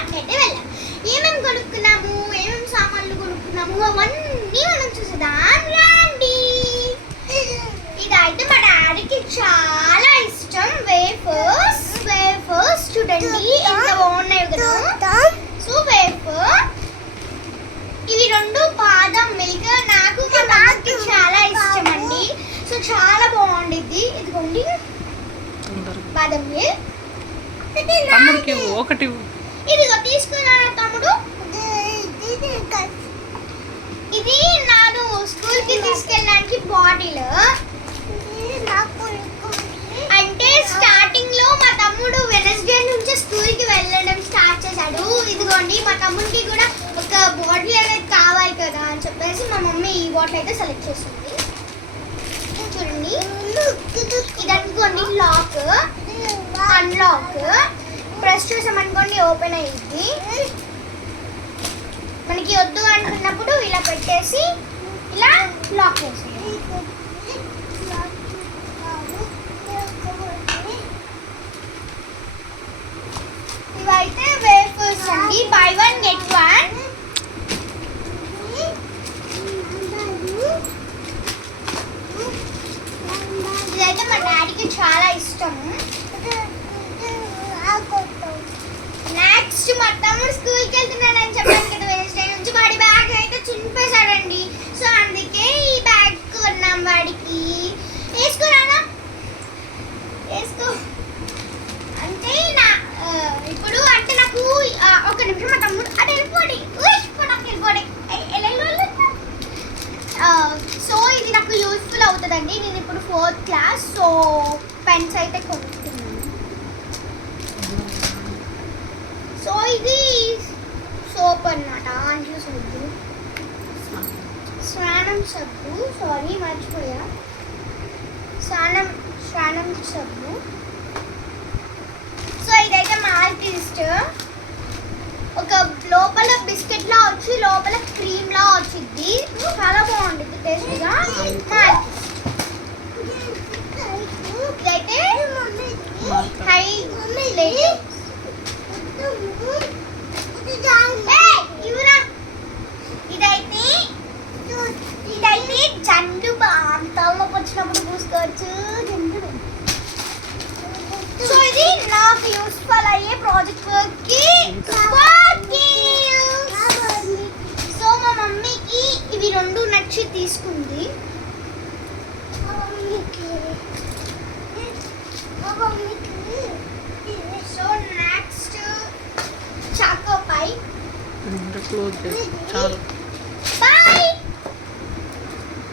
మార్ట్కి అయితే వెళ్ళాం. ఏమేమి కొనుక్కున్నాము, ఏమేమి సామాన్లు కొనుక్కున్నాము అవన్నీ మనం చూసేదాం రండి. ఇదైతే మా డాడీకి చాలా ఇష్టం వేఫర్స్. వేఫర్స్ చూడండి ఎంత బాగున్నాయి కదా. సో వేఫర్ ఇవి రెండు బాదం మిల్క్, నాకు మా తమ్ముడికి చాలా ఇష్టం అండి. సో చాలా బాగుండిద్ది. ఇదిగోండి బాదం మిల్క్. తమ్ముడికి ఒకటి ఇదిగో తీసుకున్నా తమ్ముడు. ఇది నాను స్కూల్ కి తీసుకెళ్ళడానికి బాటిల్. అంటే స్టార్టింగ్ లో మా తమ్ముడు వెనస్డే నుంచి స్కూల్ కి వెళ్ళడం స్టార్ట్ చేశాడు. ఇదిగోండి మా తమ్ముడికి కూడా ఒక బాటిల్ అనేది కావాలి కదా అని చెప్పేసి మా మమ్మీ ఈ బాటిల్ అయితే సెలెక్ట్ చేసింది. చూడండి ఇది అనుకోండి లాక్, అన్లాక్. ప్రెస్ చేసామనుకోండి ఓపెన్ అయ్యింది. మనకి వద్దు అనుకున్నప్పుడు ఇలా పెట్టేసి ఇలా లాక్ చేసాం. ఇవైతే వేఫర్స్ అండి, బై వన్ గెట్ వన్. ఇదైతే మా డాడీకి చాలా ఇష్టం. నెక్స్ట్ మా తమ్ముడు స్కూల్కి వెళ్తున్నాడని చెప్పాను కదా వెనస్డే నుంచి. వాడి బ్యాగ్ అయితే చింపేశాడండి. సో అందుకే ఈ బ్యాగ్ కొన్నాం వాడికి. వేసుకోరానా, వేసుకో అంటే నా ఇప్పుడు అంటే నాకు ఒక నిమిషం. మా తమ్ముడు అటు వెళ్ళిపోండి, వెళ్ళిపోండి. సో ఇది నాకు యూస్ఫుల్ అవుతుందండి. నేను ఇప్పుడు 4th క్లాస్. సో పెన్స్ అయితే కొనుక్కున్నాను. సో ఇది సోప్ అన్నమాట, అంట్లో సబ్బు, స్నానం సబ్బు. సారీ మర్చిపోయా, స్నానం సబ్బు. సో ఇదైతే మాల్టీస్ట్. ఒక లోపల బిస్కెట్ లా వచ్చి లోపల క్రీమ్ లా వచ్చింది. చాలా బాగుంటుంది టేస్ట్గా. ఇదైతే హై ఇదైతే జండు బామ్, తలనొప్పి వచ్చినప్పుడు పూసుకోవచ్చు జండు. సో ఇది నాకు యూస్ఫుల్ అయ్యే ప్రాజెక్ట్ వర్క్ కి. సో మా మమ్మీకి ఇవి రెండు నచ్చి తీసుకుంది. సో నెక్స్ట్ చాకో పై క్లోజ్ చాలు.